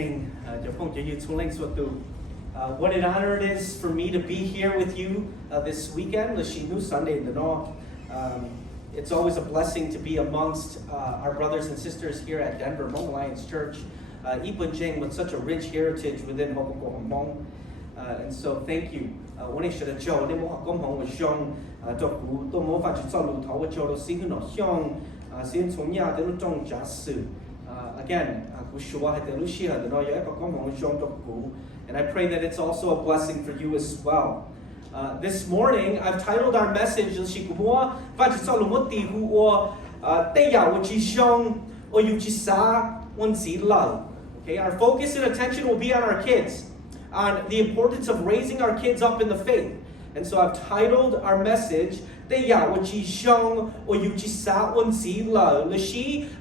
Jing, what an honor it is for me to be here with you this weekend, Lashinu Sunday in the North. It's always a blessing to be amongst our brothers and sisters here at Denver Hmong Alliance Church. Ipun Jing with such a rich heritage within Hmong. And so thank you. Again, and I pray that it's also a blessing for you as well. This morning, I've titled our message, Okay, our focus and attention will be on our kids, on the importance of raising our kids up in the faith. And so I've titled our message,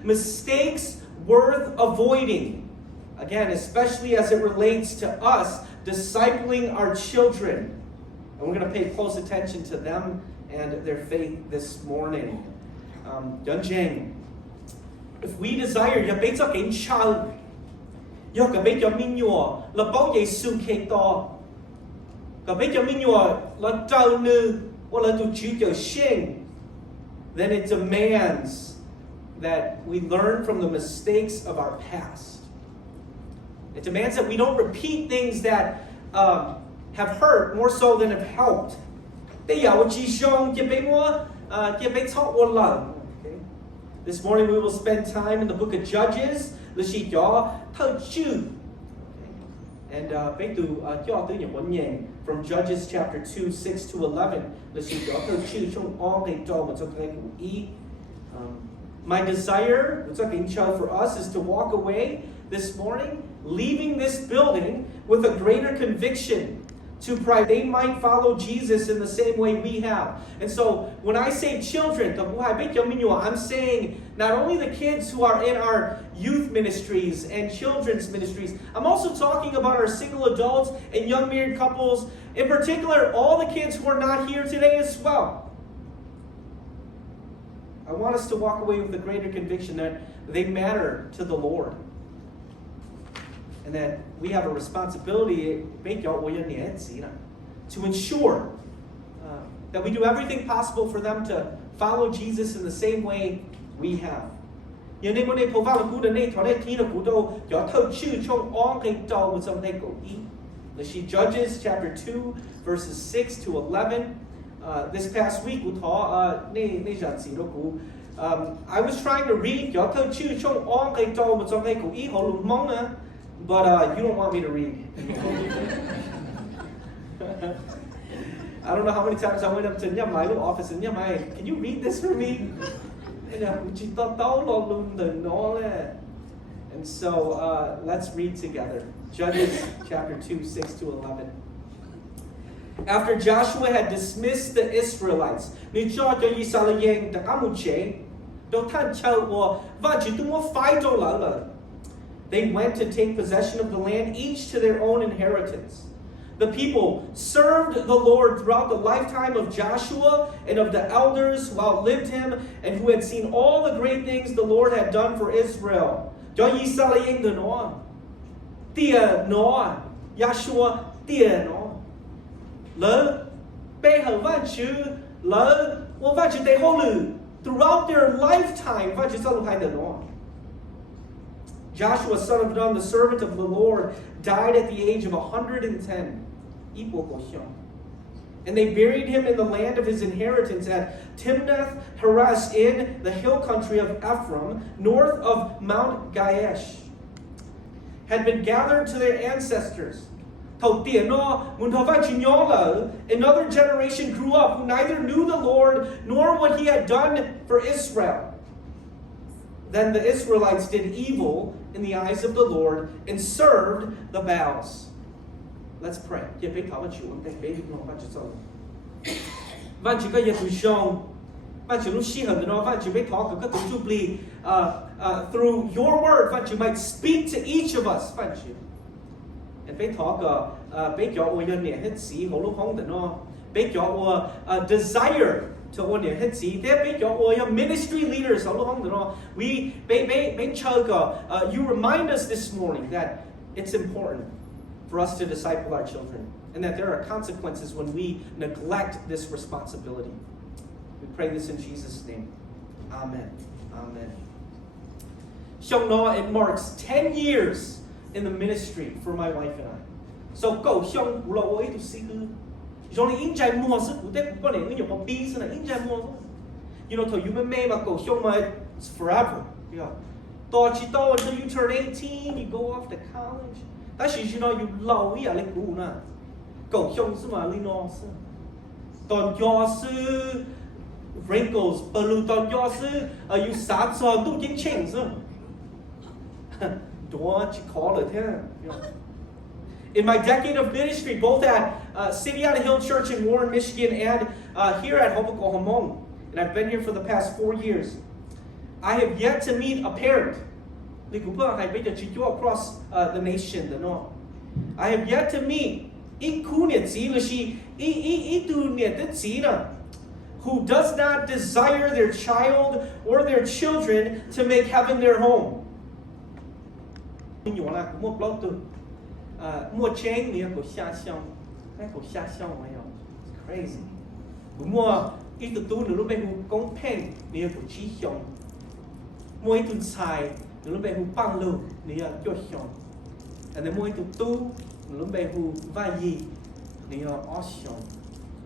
Mistakes Worth Avoiding. Again, especially as it relates to us discipling our children. And we're going to pay close attention to them and their faith this morning. If we desire, then it demands that we learn from the mistakes of our past. It demands that we don't repeat things that have hurt more so than have helped. Okay? This morning we will spend time in the book of Judges. And from Judges chapter 2, 6 to 11. My desire for us is to walk away this morning, leaving this building with a greater conviction to pray they might follow Jesus in the same way we have. And so when I say children, I'm saying not only the kids who are in our youth ministries and children's ministries, I'm also talking about our single adults and young married couples, in particular all the kids who are not here today as well. I want us to walk away with a greater conviction that they matter to the Lord. And that we have a responsibility to ensure that we do everything possible for them to follow Jesus in the same way we have. Judges chapter 2, verses 6 to 11. This past week, I was trying to read, but you don't want me to read. I don't know how many times I went up to my little office and can you read this for me? And so let's read together. Judges chapter 2, 6 to 11. After Joshua had dismissed the Israelites, they went to take possession of the land, each to their own inheritance. The people served the Lord throughout the lifetime of Joshua and of the elders who outlived him and who had seen all the great things the Lord had done for Israel. Throughout their lifetime, Joshua, son of Nun, the servant of the Lord, died at the age of 110. And they buried him in the land of his inheritance at Timnath-Heres in the hill country of Ephraim, north of Mount Gaash. Had been gathered to their ancestors. Another generation grew up who neither knew the Lord nor what he had done for Israel. Then the Israelites did evil in the eyes of the Lord and served the Baals. Let's pray. Through your word, you might speak to each of us. And desire to ministry leaders you remind us this morning that it's important for us to disciple our children, and that there are consequences when we neglect this responsibility. We pray this in Jesus' name. Amen. Amen. It marks 10 years in the ministry for my wife and I. So go Xiong Lo to see who. You know, to you may go Xiong it's forever. Yeah. Until you turn 18, you go off to college. That's you know you low ya like na. Go Xiong Suma Lino. Don Yosu wrinkles, Balu Don Yosu, you sat so do get chings. Don't you call it here? In my decade of ministry, both at City on a Hill Church in Warren, Michigan, and here at Hmong, and I've been here for the past 4 years, I have yet to meet a parent across the nation. I have yet to meet who does not desire their child or their children to make heaven their home. It's crazy. And then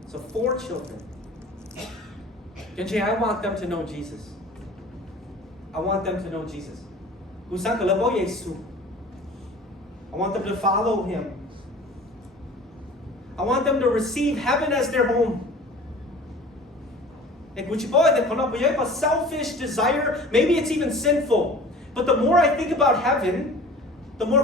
so 4 children. I want them to know Jesus. I want them to know Jesus. I want them to follow him. I want them to receive heaven as their home. A selfish desire, maybe it's even sinful. But the more I think about heaven, the more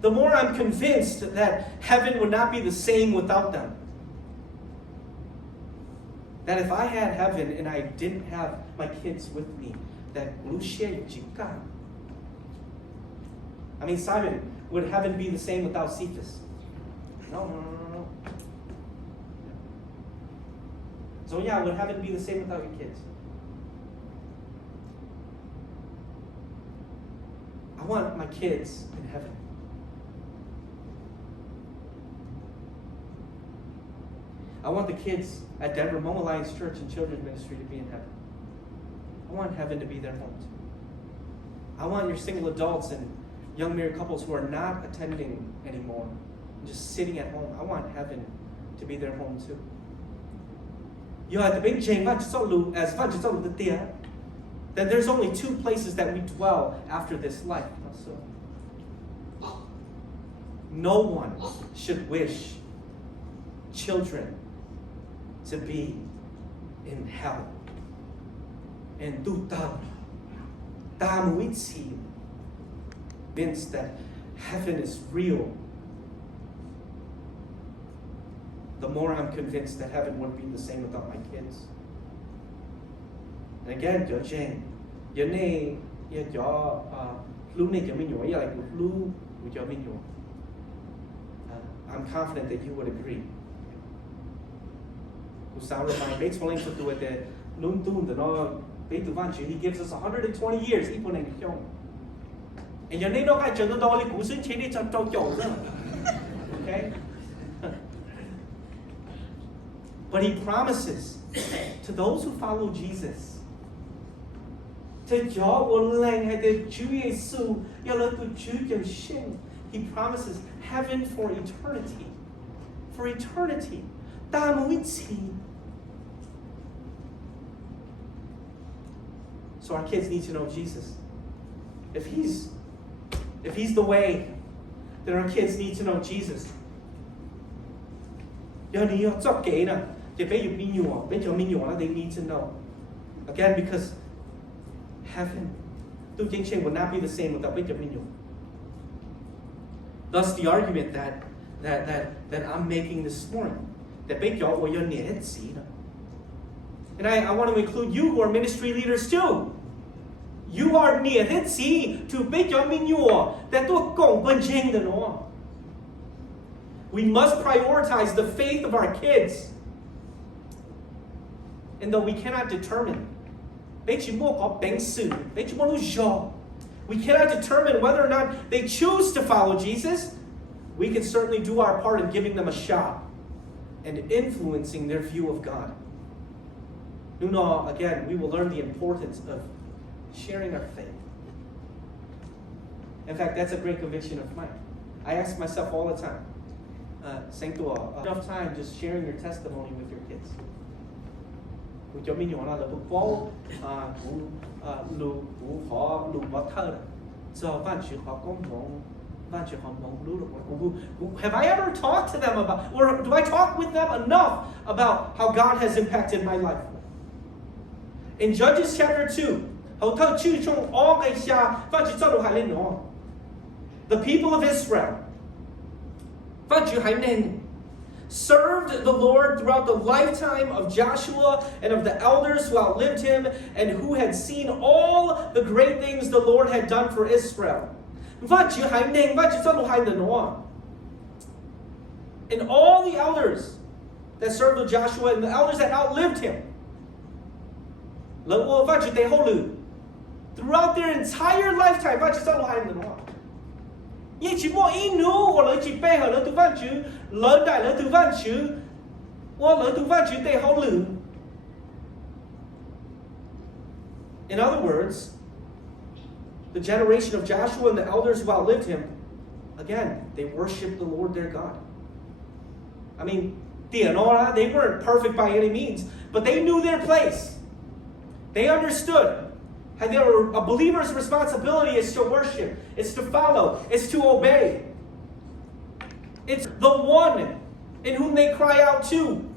the more I'm convinced that heaven would not be the same without them. That if I had heaven and I didn't have my kids with me, that I mean, Simon, would heaven be the same without Cephas? No. So yeah, would heaven be the same without your kids? I want my kids in heaven. I want the kids at Denver Hmong Alliance Church and Children's Ministry to be in heaven. I want heaven to be their homes. I want your single adults and young married couples who are not attending anymore, and just sitting at home. I want heaven to be their home too. Then there's only 2 places that we dwell after this life. No one should wish children to be in hell. And convinced that heaven is real, the more I'm convinced that heaven wouldn't be the same without my kids. And again, I'm confident that you would agree. He gives us 120 years. And your name okay? But he promises to those who follow Jesus, he promises heaven for eternity. For eternity. So our kids need to know Jesus. If he's the way, then our kids need to know Jesus. They need to know. Again, because heaven would not be the same without Benjamin. Thus the argument that I'm making this morning. And I want to include you who are ministry leaders too. You are near to we must prioritize the faith of our kids. And though we cannot determine We cannot determine whether or not they choose to follow Jesus. We can certainly do our part in giving them a shot and influencing their view of God. Again, we will learn the importance of sharing our faith. In fact, that's a great conviction of mine. I ask myself all the time, enough time just sharing your testimony with your kids. Have I ever talked to them about, or do I talk with them enough about how God has impacted my life? In Judges chapter 2, the people of Israel served the Lord throughout the lifetime of Joshua and of the elders who outlived him and who had seen all the great things the Lord had done for Israel. And all the elders that served with Joshua and the elders that outlived him, throughout their entire lifetime, in other words, the generation of Joshua and the elders who outlived him, again, they worshiped the Lord their God. I mean, they weren't perfect by any means, but they knew their place. They understood. And a believer's responsibility is to worship. It's to follow. It's to obey. It's the one in whom they cry out to.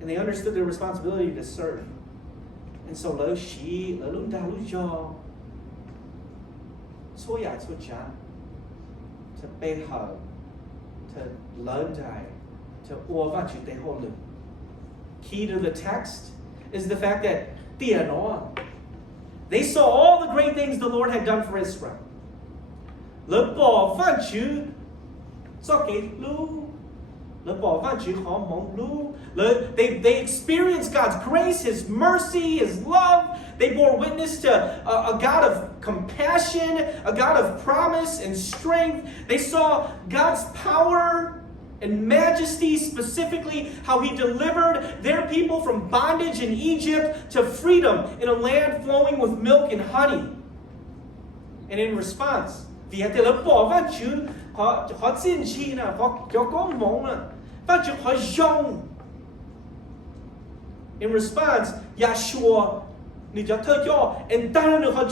And they understood their responsibility to serve. And so, key to the text is the fact that they saw all the great things the Lord had done for Israel. They experienced God's grace, His mercy, His love. They bore witness to a God of compassion, a God of promise and strength. They saw God's power and majesty, specifically how He delivered their people from bondage in Egypt to freedom in a land flowing with milk and honey. And in response, in response, Yahshua and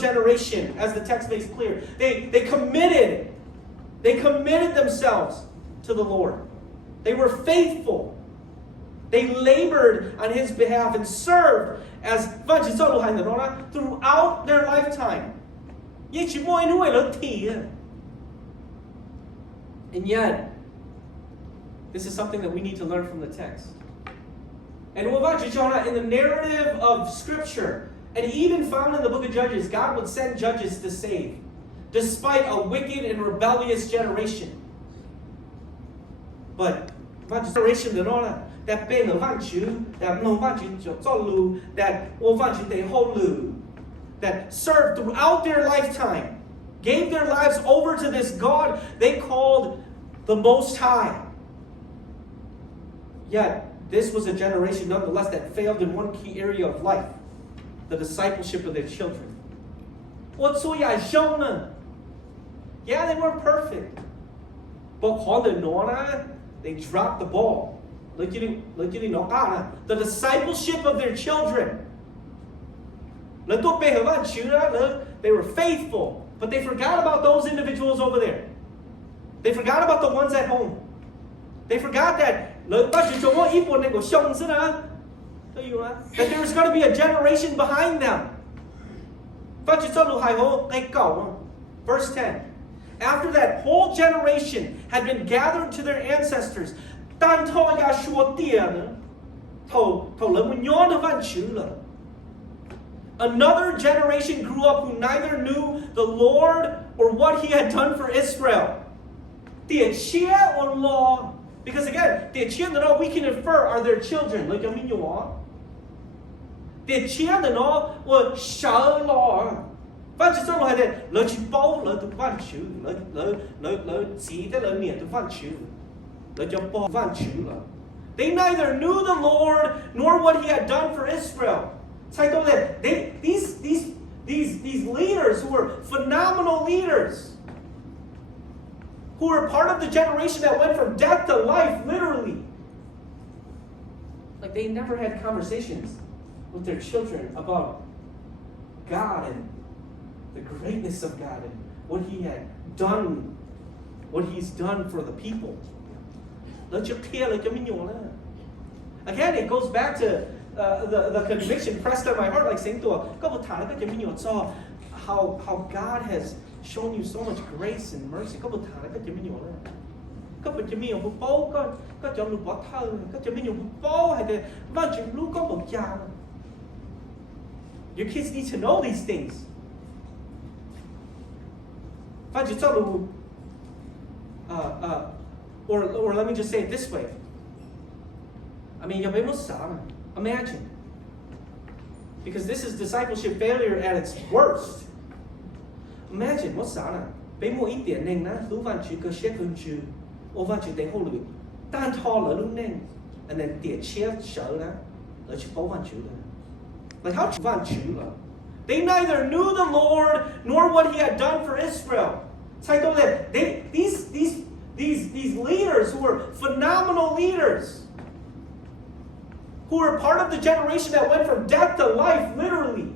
generation, as the text makes clear, they committed themselves to the Lord. They were faithful. They labored on His behalf and served as throughout their lifetime. And yet, this is something that we need to learn from the text. And in the narrative of Scripture, and even found in the book of Judges, God would send judges to save, despite a wicked and rebellious generation. But generation that served throughout their lifetime, gave their lives over to this God they called the Most High. Yet, this was a generation nonetheless that failed in one key area of life, the discipleship of their children. Yeah, they weren't perfect. But they dropped the ball. The discipleship of their children. They were faithful, but they forgot about those individuals over there. They forgot about the ones at home. They forgot that there was going to be a generation behind them. Verse 10. After that whole generation had been gathered to their ancestors, another generation grew up who neither knew the Lord or what He had done for Israel. Because again, the children that we can infer are their children. Like I mean you are. The children were sợ lo. Và chỉ cho lo hay là chỉ bao là tụi văn chữ, là chỉ thế là miệng tụi văn chữ, là cho bao văn chữ là. They neither knew the Lord nor what He had done for Israel. Sai tôi là these leaders who were phenomenal leaders, who were part of the generation that went from death to life, literally. Like they never had conversations with their children about God and the greatness of God and what He had done, what He's done for the people. Again, it goes back to the conviction pressed on my heart, like saying how God has shown you so much grace and mercy. Your kids need to know these things. Or let me just say it this way. I mean, imagine. Because this is discipleship failure at its worst. Imagine, what's that? Bé mua ít tiền nên na, lũ văn chữ cơ xét hơn chữ, ô văn chữ để hô lụi, tan thò lỡ lúc nên, and then tiền chết sợ na, lỡ chữ bố văn chữ na. Like how văn chữ là? They neither knew the Lord nor what He had done for Israel. Sai tôi là these leaders who were phenomenal leaders, who were part of the generation that went from death to life, literally.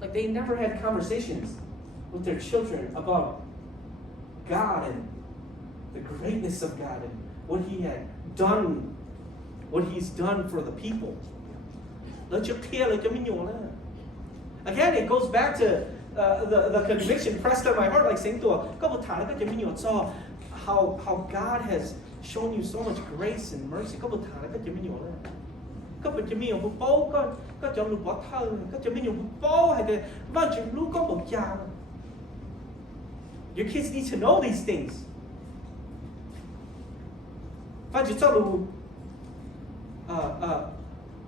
Like they never had conversations with their children about God and the greatness of God and what He had done, what He's done for the people. Again, it goes back to the conviction pressed on my heart, like saying how God has shown you so much grace and mercy. Your kids need to know these things.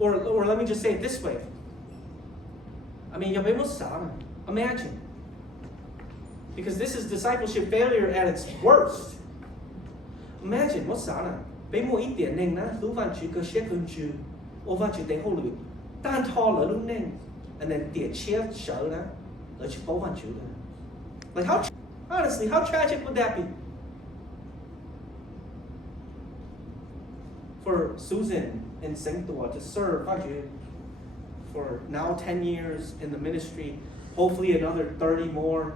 Or let me just say it this way. I mean, imagine. Because this is discipleship failure at its worst. Imagine, what's that? Bé mua ít tiền nên na, lũ văn chữ cơ xét hơn chữ, ô văn chữ để hô lụi, tan thò lỡ lúc nên, and then tiền chết sợ na, lỡ chữ bố văn chữ na. Like honestly, how tragic would that be? For Susan and Sengtua to serve for now 10 years in the ministry, hopefully another 30 more,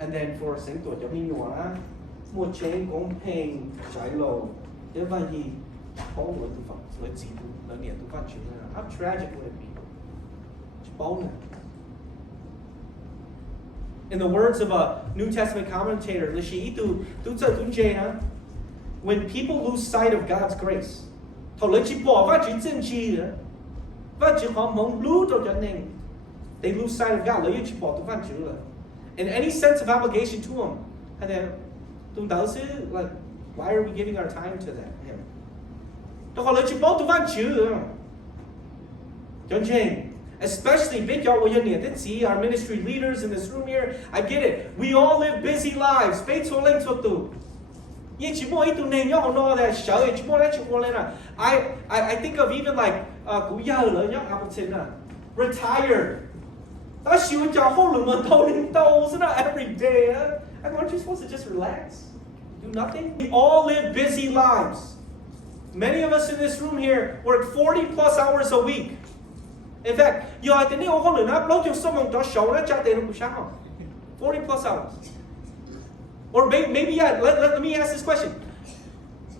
and then for Sengtua cho mình nhỏ mua chén cũng hèn trái lầu, thế và gì bố người tu Phật, người gì tu, người niệm tu Phật chuyện là how tragic would it be? Bố này. In the words of a New Testament commentator, when people lose sight of God's grace, they lose sight of God. And any sense of obligation to Him. Like, why are we giving our time to that? Especially our ministry leaders in this room here. I get it. We all live busy lives. I think of even like retired. Every day. Aren't you supposed to just relax? Do nothing? We all live busy lives. Many of us in this room here work 40 plus hours a week. In fact, 40 plus hours. Or maybe, yeah, let me ask this question.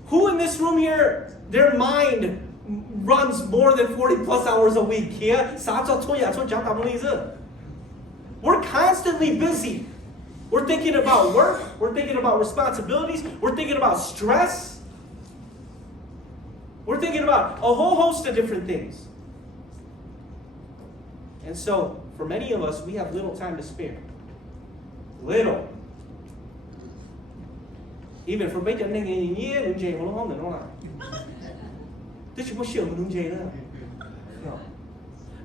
Who in this room here, their mind runs more than 40 plus hours a week? We're constantly busy. We're thinking about work. We're thinking about responsibilities. We're thinking about stress. We're thinking about a whole host of different things. And so, for many of us, we have little time to spare. Little. Even for bây giờ này nghe nhé luôn chơi không không được đâu nào. Tức chúng có sửa một luôn chơi đó.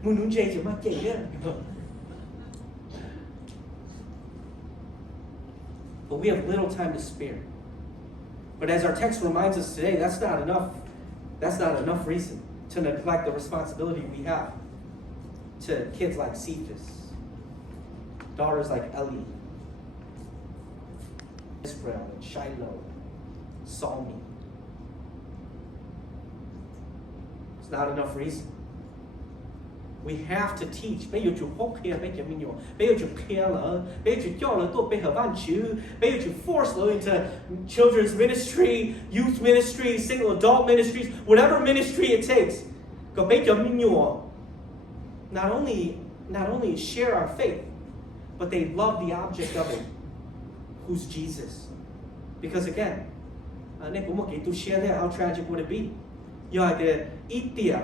Một luôn chơi chỉ mà chơi đó. But we have little time to spare. But as our text reminds us today, that's not enough. That's not enough reason to neglect the responsibility we have to kids like Cephas, daughters like Ellie, Israel, and Shiloh, Salmi. It's not enough reason. We have to teach. Bây giờ chủ hốc kia bây giờ mình nhiều. Bây giờ chủ kia là. Bây giờ chủ cho là tôi bây giờ văn chữ. Bây giờ chủ force là into children's ministry, youth ministry, single adult ministries, whatever ministry it takes. Còn bây giờ mình nhiều. Not only share our faith, but they love the object of it, who's Jesus. Because again, nên cũng một cái tu share there, how tragic would it be? Do cái ít tiền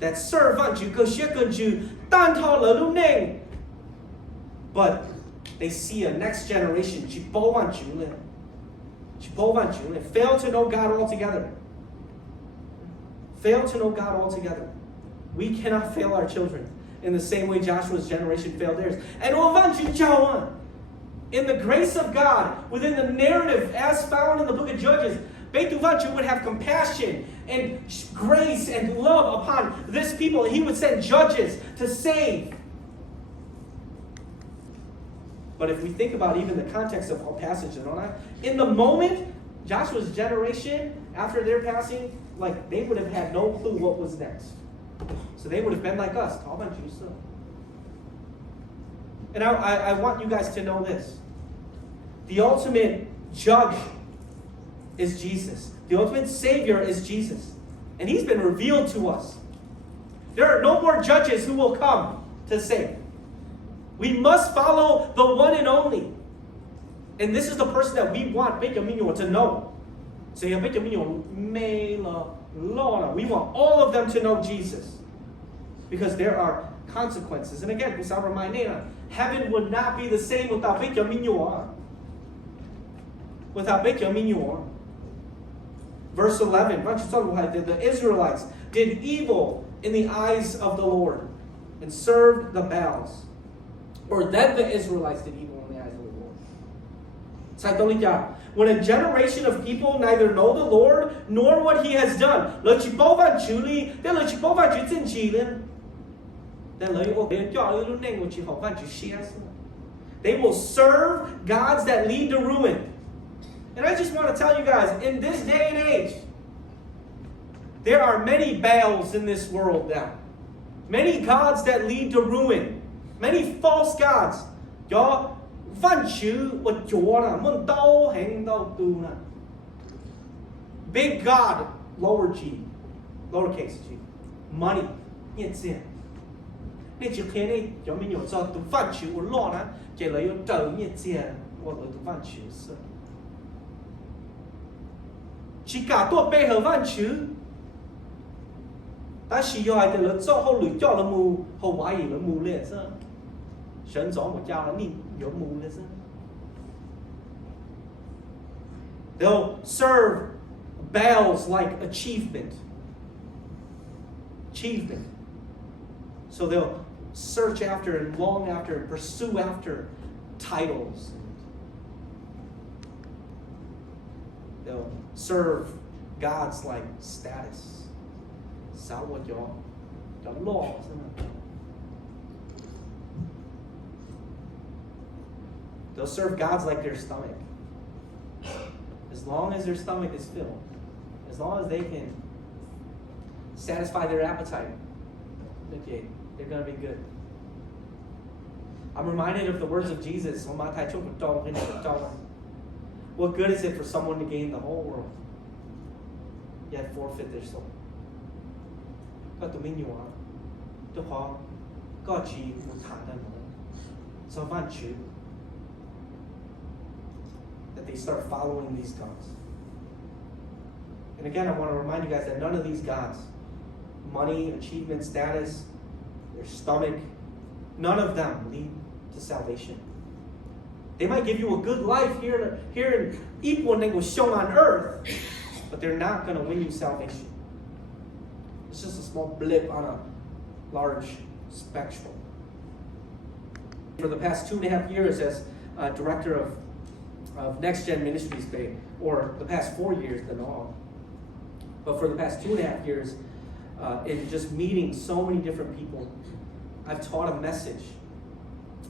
that serve unto cơ share unto tan thao lỡ lúc này. But they see a next generation chỉ bố văn chủ lên. Chỉ bố văn chủ lên. Fail to know God altogether. Fail to know God altogether. We cannot fail our children in the same way Joshua's generation failed theirs. And in the grace of God, within the narrative as found in the book of Judges, Beit Vanchu would have compassion and grace and love upon this people. He would send judges to save. But if we think about even the context of our passage, in the moment, Joshua's generation, after their passing, like they would have had no clue what was next. So they would have been like us. And I want you guys to know this. The ultimate judge is Jesus. The ultimate Savior is Jesus. And He's been revealed to us. There are no more judges who will come to save. We must follow the one and only. And this is the person that we want to know. We want all of them to know Jesus. Because there are consequences. And again, heaven would not be the same without Verse 11, the Israelites did evil in the eyes of the Lord and served the Baals. Or then the Israelites did evil in the eyes of the Lord. When a generation of people neither know the Lord nor what He has done, they will serve gods that lead to ruin. And I just want to tell you guys, in this day and age, there are many Baals in this world now. Many gods that lead to ruin. Many false gods. Big God, lower G, lowercase g. Money. Chỉ cả tua bê hở văn chứ. Ta chỉ do ai là cho hậu lưỡi cho là mù, hậu quả gì là mù lên sao? Sớm gió một chào là nhìn yếu mù lên sao? They'll serve Baals like achievement. So they'll search after and long after and pursue after titles. They'll serve gods like status. They'll serve gods like their stomach. As long as their stomach is filled, as long as they can satisfy their appetite, okay, they're going to be good. I'm reminded of the words of Jesus. What good is it for someone to gain the whole world, yet forfeit their soul? That they start following these gods. And again, I want to remind you guys that none of these gods, money, achievement, status, their stomach, none of them lead to salvation. They might give you a good life here in on earth, but they're not going to win you salvation. It's just a small blip on a large spectrum. For the past 2.5 years as director of Next Gen Ministries Bay, or the past 4 years than all, but for the past 2.5 years, in just meeting so many different people, I've taught a message,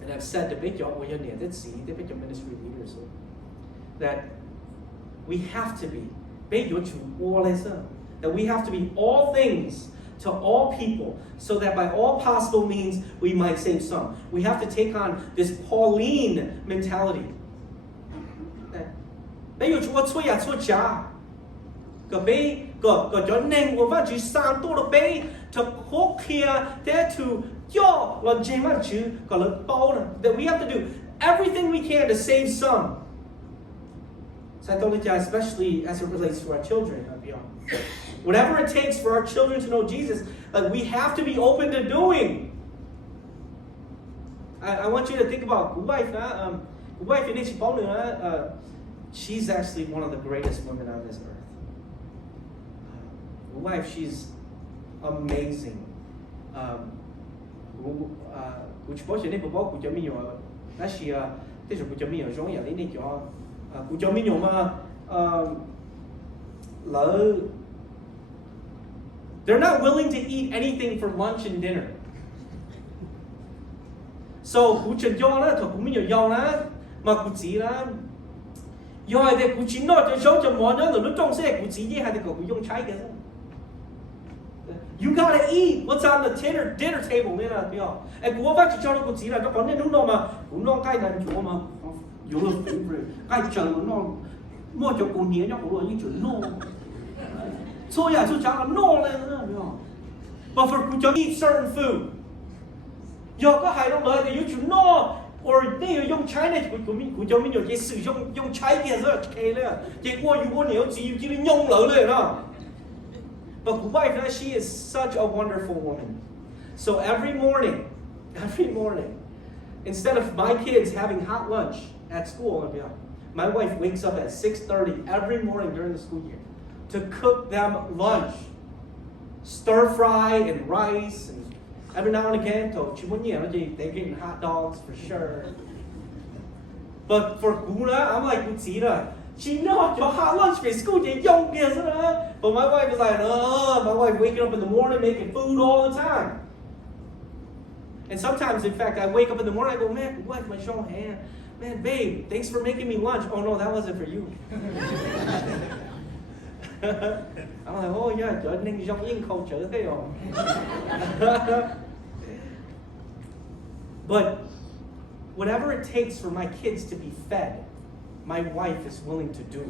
and I've said to big ministry leaders that we have to be that we have to be all things to all people, so that by all possible means we might save some. We have to take on this Pauline mentality. That we have to do everything we can to save some. Especially as it relates to our children. Whatever it takes for our children to know Jesus, we have to be open to doing. I want you to think about wife. She's actually one of the greatest women on this earth. Wife, she's amazing. They're not willing to eat anything for lunch and dinner. So you gotta eat what's on the dinner table. But for to eat certain food, you should know, or dùng trái này của cho mình cái sử dụng trái kia rất okayเลย结果如果你要自己用了เลยนะ But wife, she is such a wonderful woman. So every morning, instead of my kids having hot lunch at school, my wife wakes up at 6:30 every morning during the school year to cook them lunch, stir fry and rice, and every now and again, they're getting hot dogs for sure. But for Guna, I'm like, she knows your hot lunch for school, but my wife is like, my wife waking up in the morning making food all the time. And sometimes, in fact, I wake up in the morning, I go, man, wife, my show hand. Man, babe, thanks for making me lunch. Oh no, that wasn't for you. I'm like, oh yeah, trở nên giống in culture thế rồi. But whatever it takes for my kids to be fed, my wife is willing to do.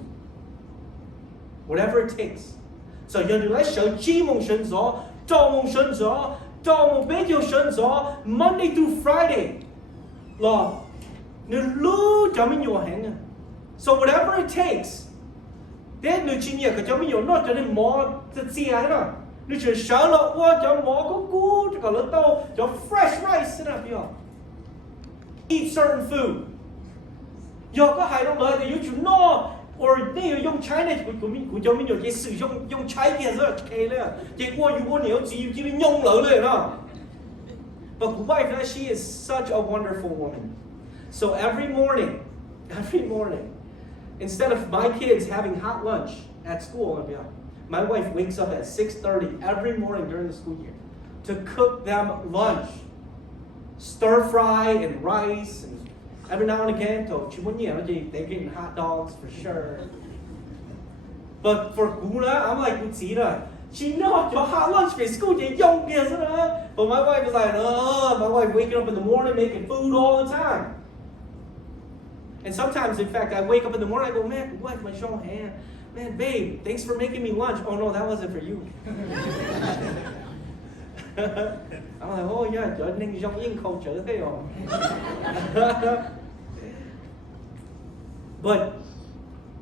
Whatever it takes. So 人哋咧想知夢信咗，做夢信咗，做夢俾條信咗 Monday through Friday. Lord, 你攞咗咩嘢行啊 So whatever it takes. 啲女專業佢做咩嘢攞咗你摸就知啦。你就上落鍋就摸個菇，就個攞刀就 fresh rice 啦，邊個 ？Eat certain food. 若果係到佢哋要做 no， or 你要用trái này của cho mình cái sử dụng trái kia rất okayเลย结果如果你要自己用了เลยนะ But wife, she is such a wonderful woman. So every morning, instead of my kids having hot lunch at school, my wife wakes up at 6:30 every morning during the school year to cook them lunch, stir fry and rice, and every now and again, they're getting hot dogs for sure. But for Guna, I'm like, she knows your hot lunch for school, but my wife is like, my wife waking up in the morning making food all the time. And sometimes, in fact, I wake up in the morning, I go, man, wife, my show hand. Man, babe, thanks for making me lunch. Oh no, that wasn't for you. I'm like, oh yeah, trở nên giống in culture thế rồi. But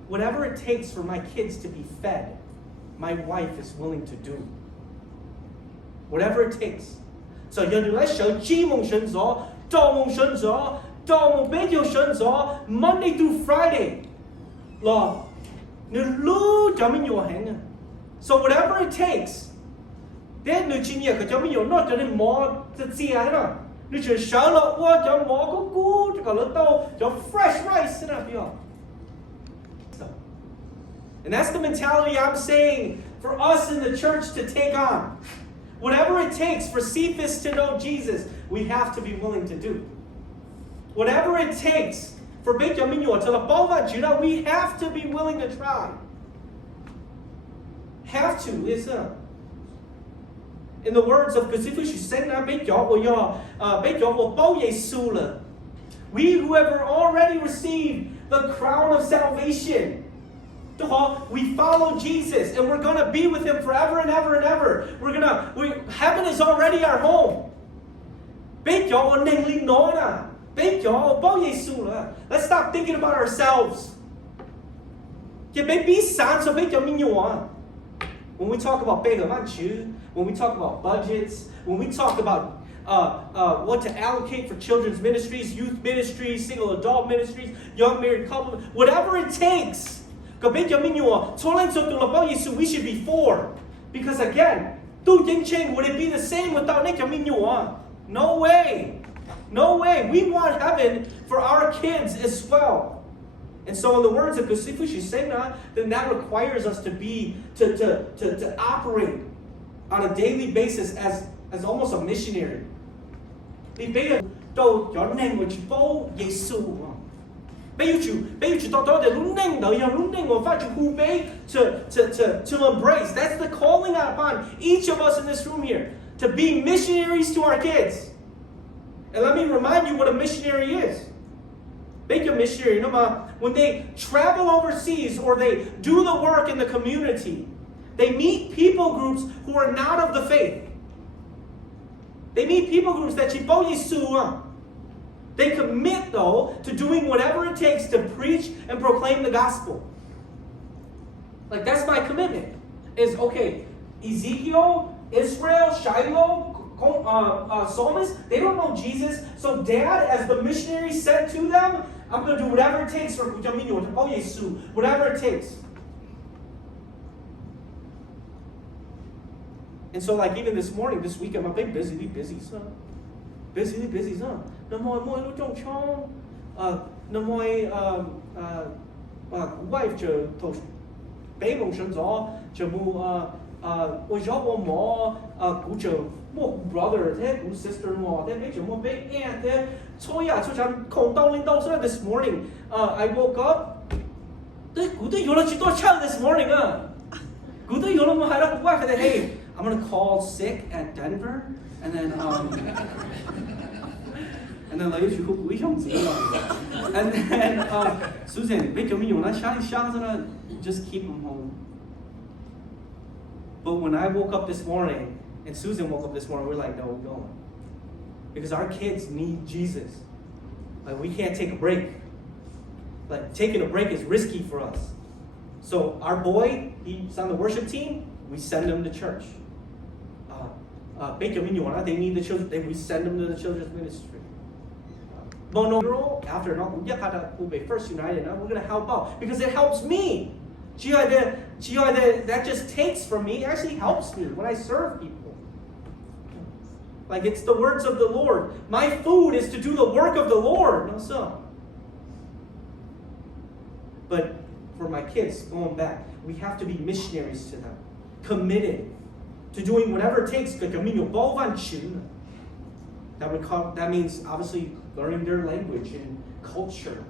whatever it takes for my kids to be fed, my wife is willing to do. Whatever it takes. So 人哋咧想知夢信咗，做夢信咗，到我被就选择 Monday through Friday 咯，你路就没有行啊。So whatever it takes， 但你今年可就没有那就你摸这些了，你只上了我就摸个菇，这个了到就 fresh rice 那边。And that's the mentality I'm saying for us in the church to take on. Whatever it takes for Cephas to know Jesus, we have to be willing to do. Whatever it takes for Benjamin to the Bova Judah, we have to be willing to try. Have to, is in the words of we who have already received the crown of salvation, we follow Jesus and we're going to be with him forever and ever and ever. Heaven is already our home. Let's stop thinking about ourselves. When we talk about when we talk about budgets, when we talk about what to allocate for children's ministries, youth ministries, single adult ministries, young married couples, whatever it takes, we should be for. Because again, would it be the same without No way. No way. We want heaven for our kids as well. And so in the words of Gusifushi Sena, then that requires us to operate on a daily basis as almost a missionary. To embrace. That's the calling upon each of us in this room here, to be missionaries to our kids. And let me remind you what a missionary is. Make a missionary. When they travel overseas or they do the work in the community, they meet people groups who are not of the faith. They meet people groups that they commit, though, to doing whatever it takes to preach and proclaim the gospel. Like, that's my commitment. Is, okay, Ezekiel, Israel, Shiloh, psalmists, they don't know Jesus. So Dad, as the missionary said to them, I'm going to do whatever it takes for whatever it takes. And so, like, even this morning, this week, I'm busy, son. Busy, son. No more don't chong. No more wife to baby shen zao to mu我要我more more brother 古 sister-in-law 没什么 big aunt 所以就像空到领导说 this morning I woke up 古有了几多 child this morning 古有了我还要 wife that hey I'm gonna call sick at Denver and then and then 来去个鬼上子and then Susan 没怎么用了下子呢 just keep them home. But when I woke up this morning, and Susan woke up this morning, we're like, no, we're going. Because our kids need Jesus. Like, we can't take a break. Like, taking a break is risky for us. So our boy, he's on the worship team, we send him to church. They need the children, then we send them to the children's ministry. After First United, we're going to help out. Because it helps me. That just takes from me, it actually helps me when I serve people. Like, it's the words of the Lord. My food is to do the work of the Lord. No, so. But for my kids, going back, we have to be missionaries to them. Committed to doing whatever it takes. That means, obviously, learning their language and culture.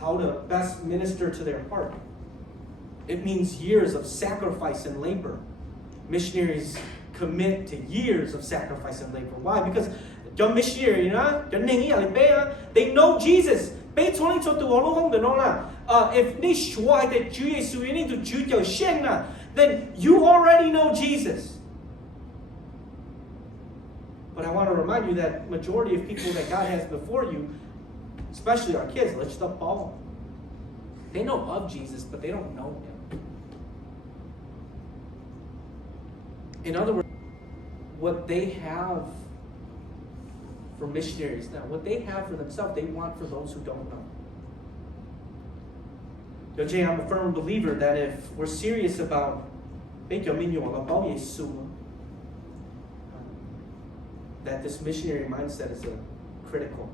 How to best minister to their heart. It means years of sacrifice and labor. Missionaries commit to years of sacrifice and labor. Why? Because the missionary, they know Jesus. If then you already know Jesus. But I want to remind you that majority of people that God has before you, especially our kids, let's stop following. They know of Jesus, but they don't know him. In other words, what they have for missionaries. Now, what they have for themselves, they want for those who don't know. Jay, I'm a firm believer that if we're serious about that this missionary mindset is critical.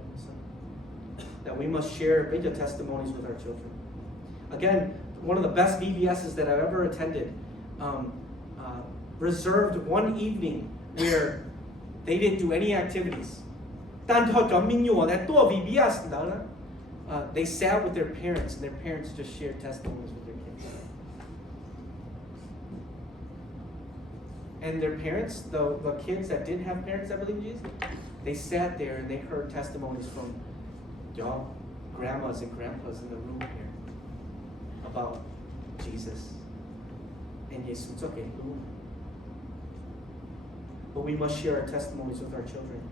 That we must share testimonies with our children. Again, one of the best VBSs that I've ever attended reserved one evening where they didn't do any activities. They sat with their parents, and their parents just shared testimonies with their kids. And their parents, the kids that didn't have parents that believed in Jesus, they sat there and they heard testimonies from y'all, grandmas and grandpas in the room here about Jesus and Jesus. Okay, but we must share our testimonies with our children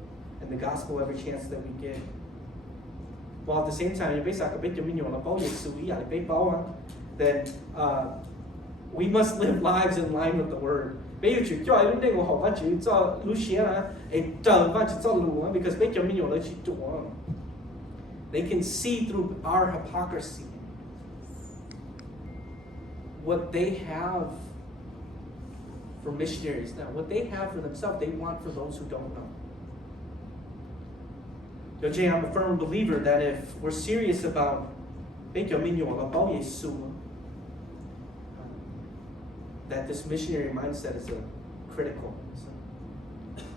and the gospel every chance that we get. While at the same time, then we must live lives in line with the word. Because they can see through our hypocrisy what they have for missionaries. Now, what they have for themselves, they want for those who don't know. Jay, I'm a firm believer that if we're serious about that this missionary mindset is critical.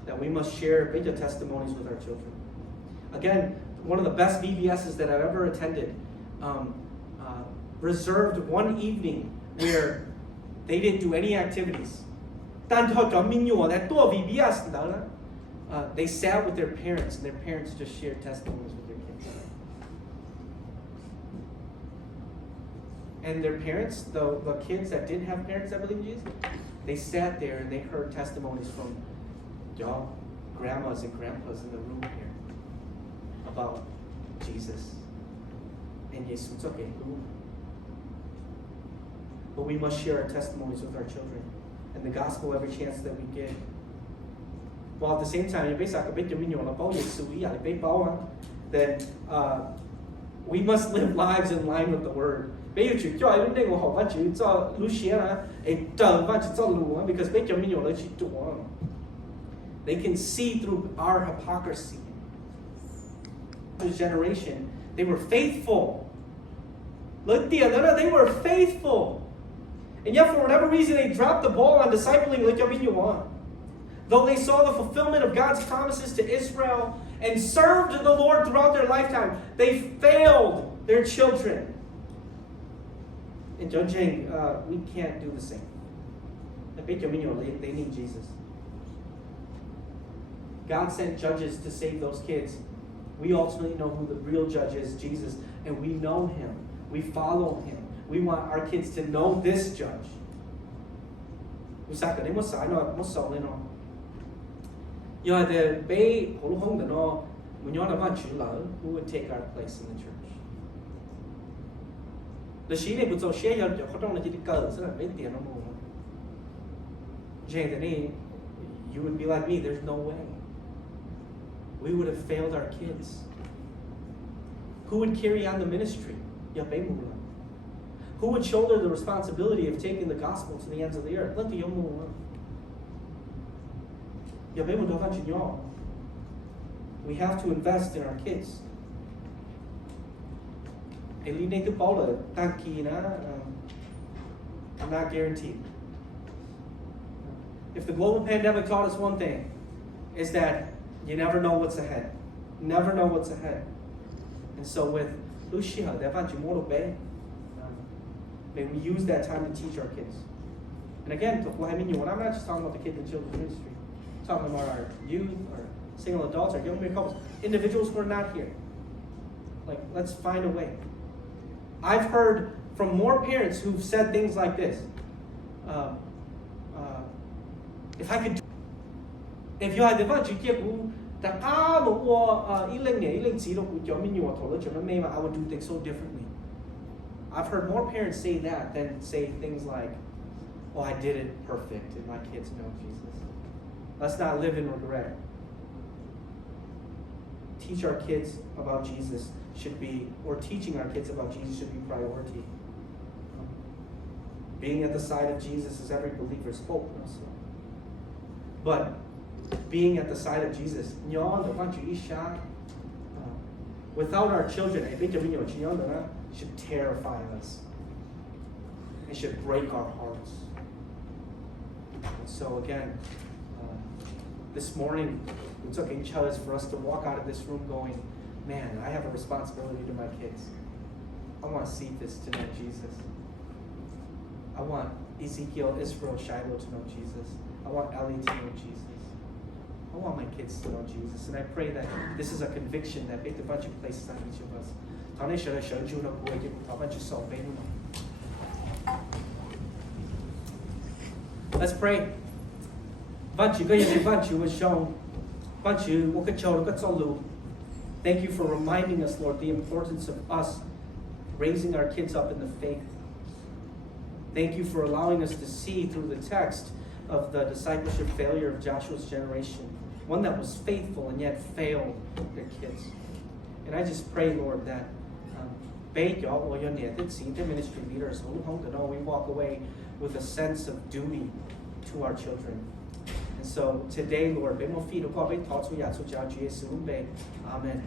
That we must share testimonies with our children. Again, one of the best VBSs that I've ever attended reserved one evening where they didn't do any activities. They sat with their parents, and their parents just shared testimonies with their kids. And their parents, the kids that didn't have parents that believed in Jesus, they sat there and they heard testimonies from y'all, grandmas and grandpas in the room here about Jesus and Jesus. Okay, but we must share our testimonies with our children and the gospel every chance that we get. While at the same time, then we must live lives in line with the word. Because they can see through our hypocrisy. This generation, they were faithful. They were faithful. And yet, for whatever reason, they dropped the ball on discipling. Though they saw the fulfillment of God's promises to Israel and served the Lord throughout their lifetime, they failed their children. And judging, we can't do the same. They need Jesus. God sent judges to save those kids. We ultimately know who the real judge is, Jesus, and we know him. We follow him. We want our kids to know this judge. Who would take our place in the church? You would be like me, there's no way. We would have failed our kids. Who would carry on the ministry? Who would shoulder the responsibility of taking the gospel to the ends of the earth? We have to invest in our kids. I'm not guaranteed. If the global pandemic taught us one thing, is that you never know what's ahead. Never know what's ahead. And so with Lucia, may we use that time to teach our kids. And again, I'm not just talking about the kids in children's ministry. I'm talking about our youth, our single adults, our young married couples, individuals who are not here. Let's find a way. I've heard from more parents who've said things like this. If you had the budget, I would do things so differently. I've heard more parents say that than say things like, oh, I did it perfect and my kids know Jesus. Let's not live in regret. teach our kids about Jesus should be, or teaching our kids about Jesus should be priority. Being at the side of Jesus is every believer's hope. Also. But being at the side of Jesus, without our children, it should terrify us. It should break our hearts. And so again, this morning, it's okay, is for us to walk out of this room going, man, I have a responsibility to my kids. I want to see this to know Jesus. I want Ezekiel, Israel, Shiloh to know Jesus. I want Ellie to know Jesus. I want my kids to know Jesus. And I pray that this is a conviction that makes a bunch of places on each of us. Let's pray. Thank you for reminding us, Lord, the importance of us raising our kids up in the faith. Thank you for allowing us to see through the text of the discipleship failure of Joshua's generation, one that was faithful and yet failed their kids. And I just pray, Lord, that the ministry leaders, we walk away with a sense of duty to our children. And so today, Lord, Amen.